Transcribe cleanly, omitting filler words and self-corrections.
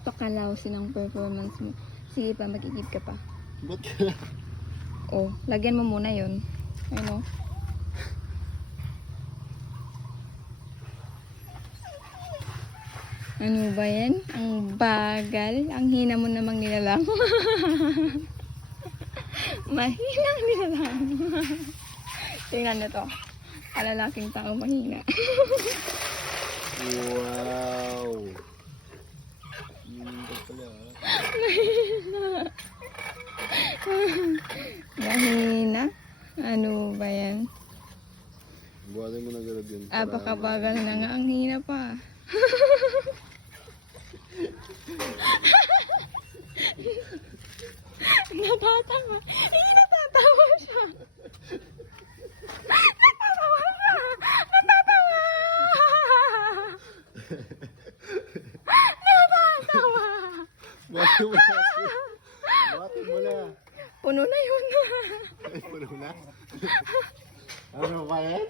Pakalaw silang performance mo. Sige pa, mag-ikip ka pa. Ba't ka? Oh, lagyan mo muna yun. Ano? Ano ba yan? Ang bagal. Ang hina mo namang nilalang. Mahinang nilalang. Tingnan na to. Kalalaking tao mahina. Wow! Pala, Mahina? Ano ba yan? buhatin mo na gano'n yun. Apakabagal na nga. Ang hina pa. Natatawa. Natatawa siya. Natatawa siya. Natatawa. Natatawa. Buhatin mo na. Buhatin mo na. Puno na yun. Ay, puno na. Ano ba yan?